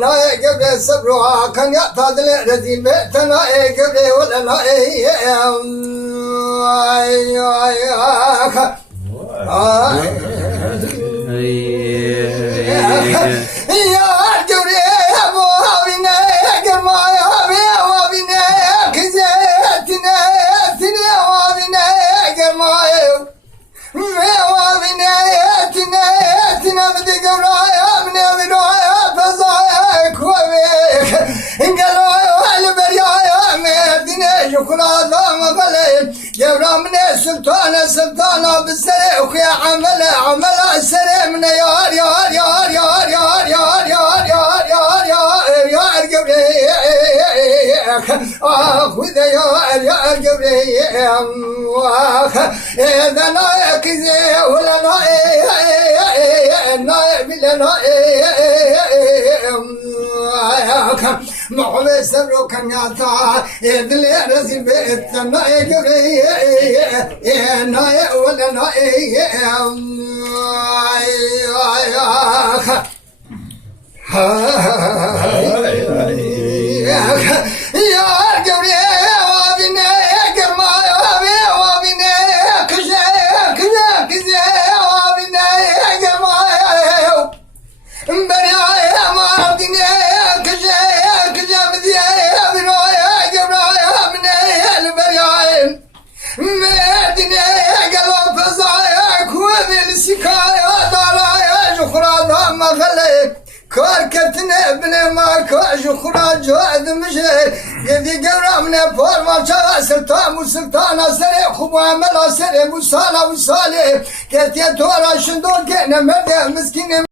نای gewrê sabro kan ya tadile rezil be tanay gewrê wala nay ay ya gewrê bu avine germaya be avine kizetine tine avine germaya ve avine tine tine de gevraya mine viraya يا سلطانة سلطانة بالسريع ويا عملة عملة السريع من يار يار يار يار يار يار يار يار يار يار يار قبري وذا يار يار قبري إذا نايك زي ولا نايك بلا نايك محمد سبرو كان يعطى يدلي رزي بيت نايك قبري نايك ولا نايك يا قبري وابني قرما وابي وابني كجا كجا كجا وابني قرما بني ما دنيا كجا كجا بدي بنويا قبرا مني البرياين مدني قلب فزايا كوذي السكايا دالايا جخرا دام خلي كاركتنا ابن ما كاج خراج جاد مشهر يدي قرامنا فورما شغا سلطان وسلطان سري خبو عمل سري وصالة وصالة كتيا تورا شندور كنا مدى مسكين